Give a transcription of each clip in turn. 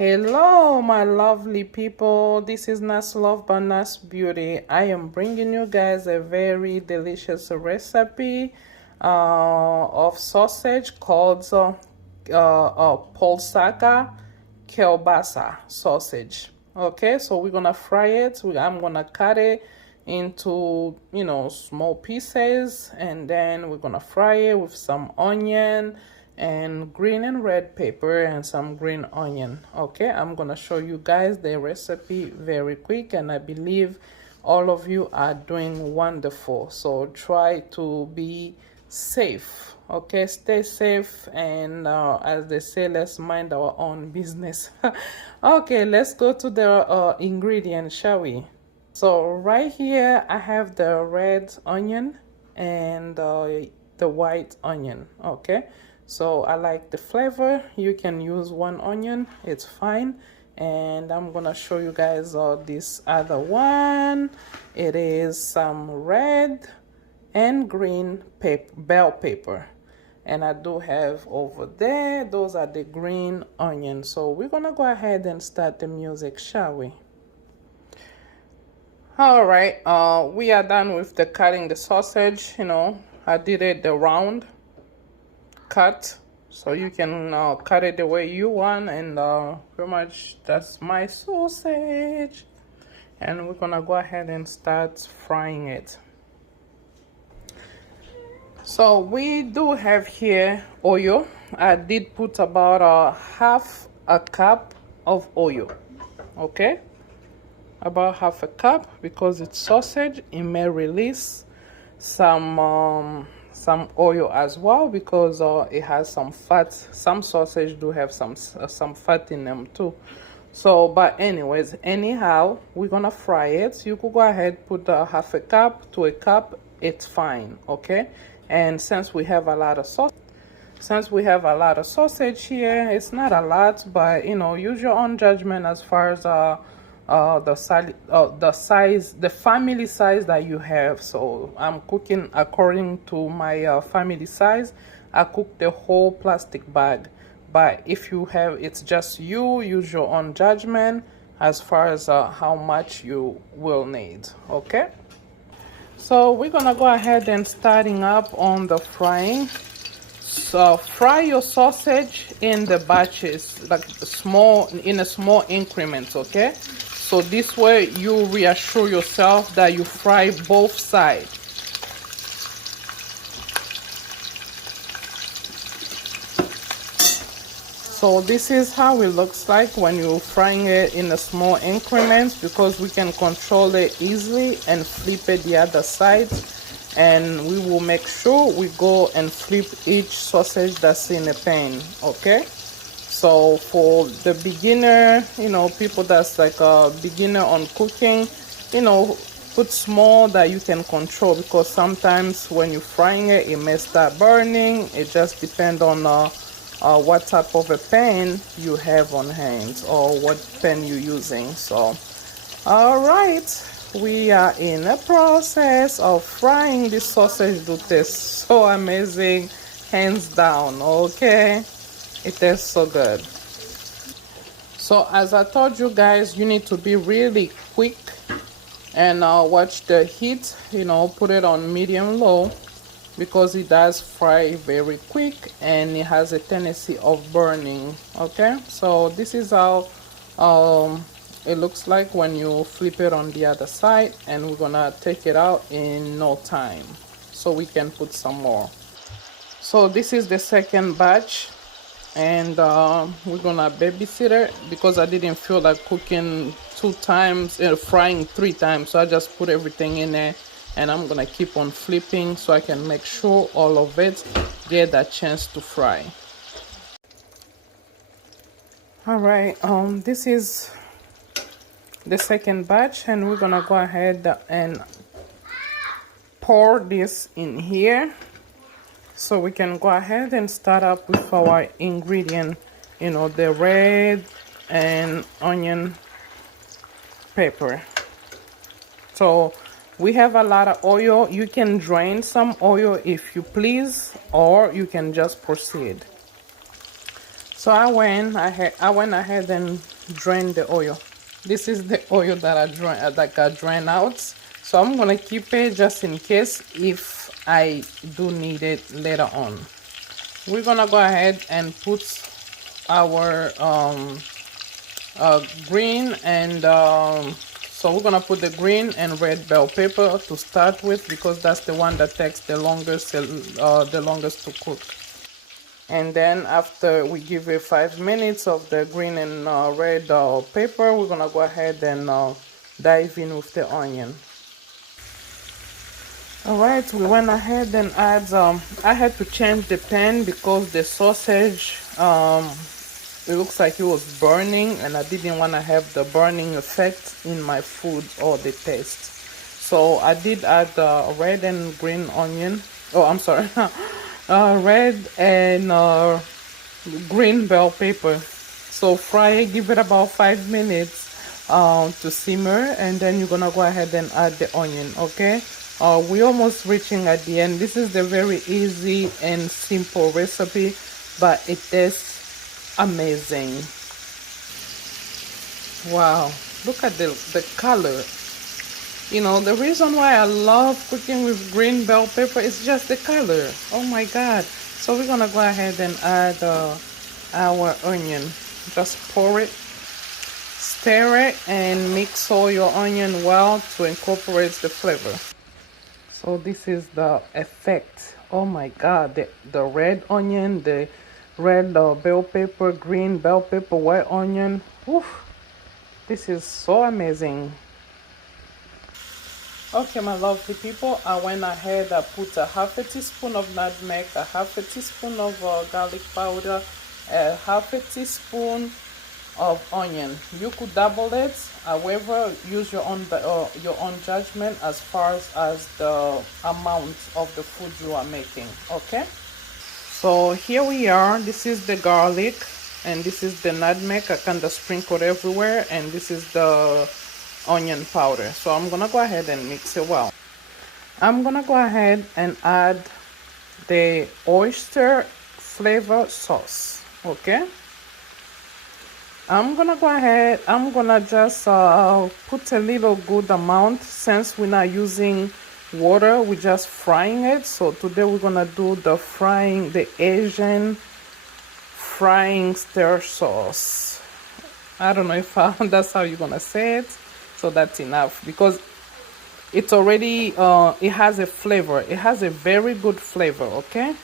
Hello, my lovely people. This is Nas Love by Nas Beauty. I am bringing you guys a very delicious recipe of sausage called Polsaka kielbasa sausage. Okay, so we're gonna fry it. I'm gonna cut it into small pieces, and then we're gonna fry it with some onion and green and red pepper and some green onion. Okay, I'm gonna show you guys the recipe very quick, and I believe all of you are doing wonderful, so try to be safe. Okay, stay safe, and as they say, let's mind our own business. Okay, let's go to the ingredients, shall we? So right here I have the red onion and the white onion. Okay, so I like the flavor. You can use one onion, it's fine. And I'm gonna show you guys this other one. It is some red and green bell pepper, and I do have over there, those are the green onions. So we're gonna go ahead and start the music, shall we? All right, we are done with the cutting the sausage. I did it the round cut, so you can cut it the way you want, and pretty much that's my sausage. And we're gonna go ahead and start frying it. So we do have here oil. I did put about half a cup of oil. Okay, about half a cup, because it's sausage. It may release some oil as well, because it has some fat. Some sausage do have some fat in them too. So, but anyways, anyhow, we're gonna fry it. You could go ahead, put half a cup to a cup, it's fine. Okay, and since we have a lot of sausage here, it's not a lot, but use your own judgment as far as the family size that you have. So I'm cooking according to my family size. I cook the whole plastic bag, but if you have, it's just you, use your own judgment as far as how much you will need. Okay, so we're gonna go ahead and starting up on the frying. So fry your sausage in the batches, like in a small increments. Okay, so this way you reassure yourself that you fry both sides. So this is how it looks like when you're frying it in a small increments, because we can control it easily and flip it the other side. And we will make sure we go and flip each sausage that's in a pan. Okay, so for the beginner, people that's like a beginner on cooking, put small that you can control, because sometimes when you're frying it, it may start burning. It just depends on what type of a pan you have on hand, or what pan you're using. So all right, we are in a process of frying this sausage. Do taste so amazing, hands down. Okay, it tastes so good. So as I told you guys, you need to be really quick and watch the heat. Put it on medium low, because it does fry very quick and it has a tendency of burning. Okay, so this is how it looks like when you flip it on the other side, and we're gonna take it out in no time so we can put some more. So this is the second batch, and we're gonna babysit it, because I didn't feel like cooking 2 times, frying 3 times, so I just put everything in there, and I'm gonna keep on flipping so I can make sure all of it get that chance to fry. All right, this is the second batch, and we're gonna go ahead and pour this in here so we can go ahead and start up with our ingredient, the red and onion pepper. So we have a lot of oil. You can drain some oil if you please, or you can just proceed. So I went ahead and drained the oil. This is the oil that that got drained out. So I'm gonna keep it just in case if I do need it later on. We're gonna go ahead and put our green and so we're gonna put the green and red bell pepper to start with, because that's the one that takes the longest to cook. And then after we give it 5 minutes of the green and red pepper, we're gonna go ahead and dive in with the onion. All right, we went ahead and add I had to change the pan because the sausage it looks like it was burning, and I didn't want to have the burning effect in my food or the taste. So I did add red and green onion. Oh, I'm sorry. Red and green bell pepper. So fry it, give it about 5 minutes to simmer, and then you're gonna go ahead and add the onion. Okay, we're almost reaching at the end. This is the very easy and simple recipe, but it tastes amazing. Wow, look at the color. You know, the reason why I love cooking with green bell pepper is just the color. Oh my god. So we're gonna go ahead and add our onion. Just pour it, stir it, and mix all your onion well to incorporate the flavor. So this is the effect. Oh my god, the red onion, the red bell pepper, green bell pepper, white onion. Oof, this is so amazing. Okay, my lovely people, I went ahead, I put a half a teaspoon of nutmeg, a half a teaspoon of garlic powder, a half a teaspoon of onion. You could double it, however, use your own judgment as far as the amount of the food you are making. Okay, so here we are. This is the garlic, and this is the nutmeg. I kind of sprinkled everywhere, and this is the onion powder. So I'm gonna go ahead and mix it well. I'm gonna go ahead and add the oyster flavor sauce. Okay, I'm gonna go ahead, I'm gonna just put a little good amount, since we're not using water, we're just frying it. So today we're gonna do the Asian frying stir sauce. I don't know if that's how you're gonna say it. So that's enough, because it's already it has a flavor. It has a very good flavor. Okay,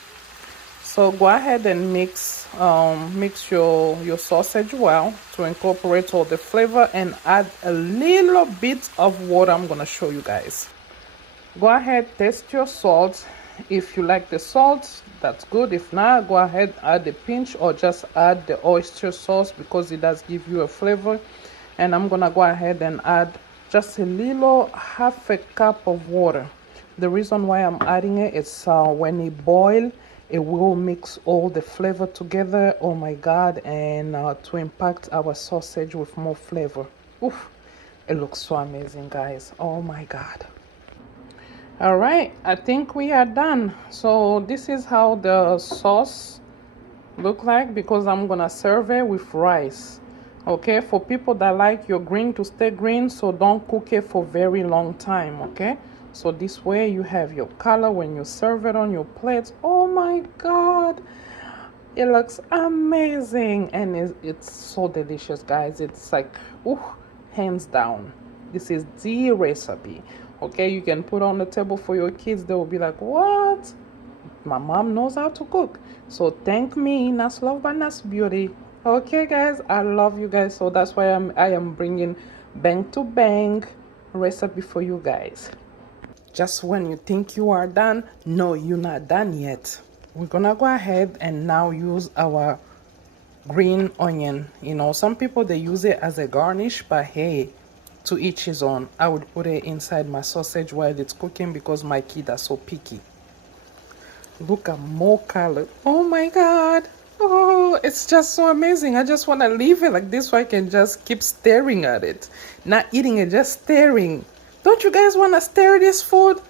so go ahead and mix your sausage well to incorporate all the flavor, and add a little bit of water. I'm gonna show you guys. Go ahead, taste your salt. If you like the salt, that's good. If not, go ahead, add a pinch, or just add the oyster sauce, because it does give you a flavor. And I'm gonna go ahead and add just a little, half a cup of water. The reason why I'm adding it is when it boils, it will mix all the flavor together. Oh my god, and to impact our sausage with more flavor. Oof, it looks so amazing, guys. Oh my god. All right, I think we are done. So this is how the sauce look like, because I'm gonna serve it with rice. Okay, for people that like your green to stay green, so don't cook it for very long time. Okay, so this way you have your color when you serve it on your plate. Oh my god, it looks amazing, and it's so delicious, guys. It's like, ooh, hands down, this is the recipe. Okay, you can put on the table for your kids. They will be like, what, my mom knows how to cook. So thank me, Nas Love by Nas Beauty. Okay guys, I love you guys, so that's why I am bringing bang to bang recipe for you guys. Just when you think you are done, no, you're not done yet. We're gonna go ahead and now use our green onion. You know, some people they use it as a garnish, but hey, to each his own. I would put it inside my sausage while it's cooking, because my kids are so picky. Look at more color. Oh my god. Oh, it's just so amazing. I just want to leave it like this so I can just keep staring at it. Not eating it, just staring. Don't you guys want to stare at this food?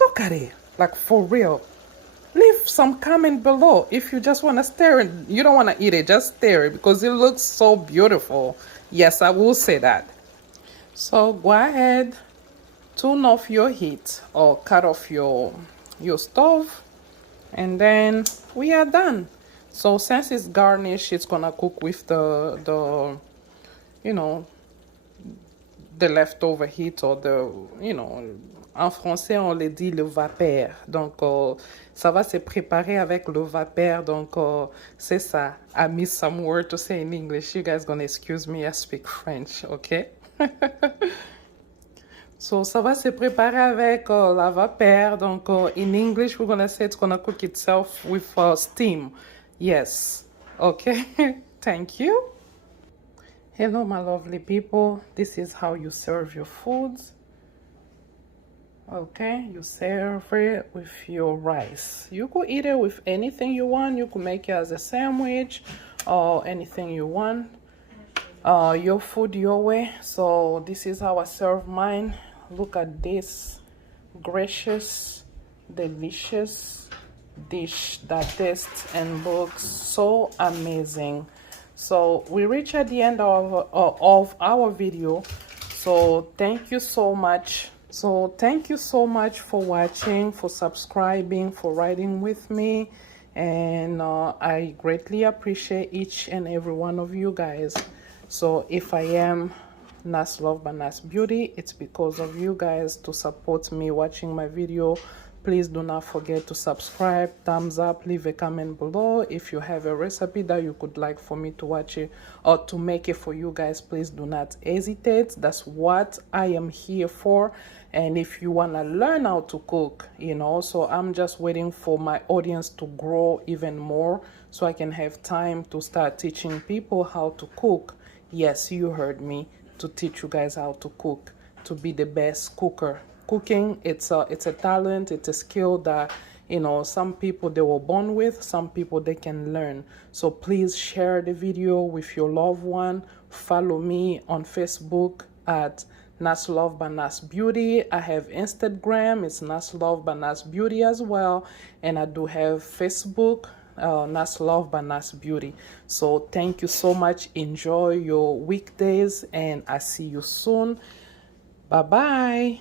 Look at it. Like, for real. leave some comment below if you just want to stare it. You don't want to eat it, just stare it because it looks so beautiful. Yes, I will say that. So go ahead, turn off your heat or cut off your stove, and then we are done. So since it's garnished, it's gonna cook with the you know, the leftover heat or the, you know, en français on le dit le vapeur. Donc ça va se préparer avec le vapeur. Donc c'est ça. I miss some word to say in English. You guys gonna excuse me, I speak French, okay? So ça va se préparer avec la vapeur. Donc in English we're gonna say it's gonna cook itself with steam. Yes. Okay. Thank you. Hello my lovely people, this is how you serve your foods. Okay, you serve it with your rice. You could eat it with anything you want. You could make it as a sandwich or anything you want. Your food your way. So this is how I serve mine. Look at this gracious, delicious dish that tastes and looks so amazing. So we reach at the end of our video. So thank you so much. So thank you so much for watching, for subscribing, for riding with me. And I greatly appreciate each and every one of you guys. So if I am Nas Love by Nas Beauty, it's because of you guys to support me watching my video. Please do not forget to subscribe, thumbs up, leave a comment below. If you have a recipe that you could like for me to watch it or to make it for you guys, please do not hesitate. That's what I am here for. And if you want to learn how to cook, you know, so I'm just waiting for my audience to grow even more so I can have time to start teaching people how to cook. Yes, you heard me, to teach you guys how to cook, to be the best cooker. Cooking, it's a talent, it's a skill that, you know, some people they were born with, some people they can learn. So please share the video with your loved one. Follow me on Facebook at Nas Love by Nas Beauty. I have Instagram, it's Nas Love by Nas Beauty as well. And I do have Facebook, Nas Love by Nas Beauty. So thank you so much. Enjoy your weekdays and I see you soon. Bye bye.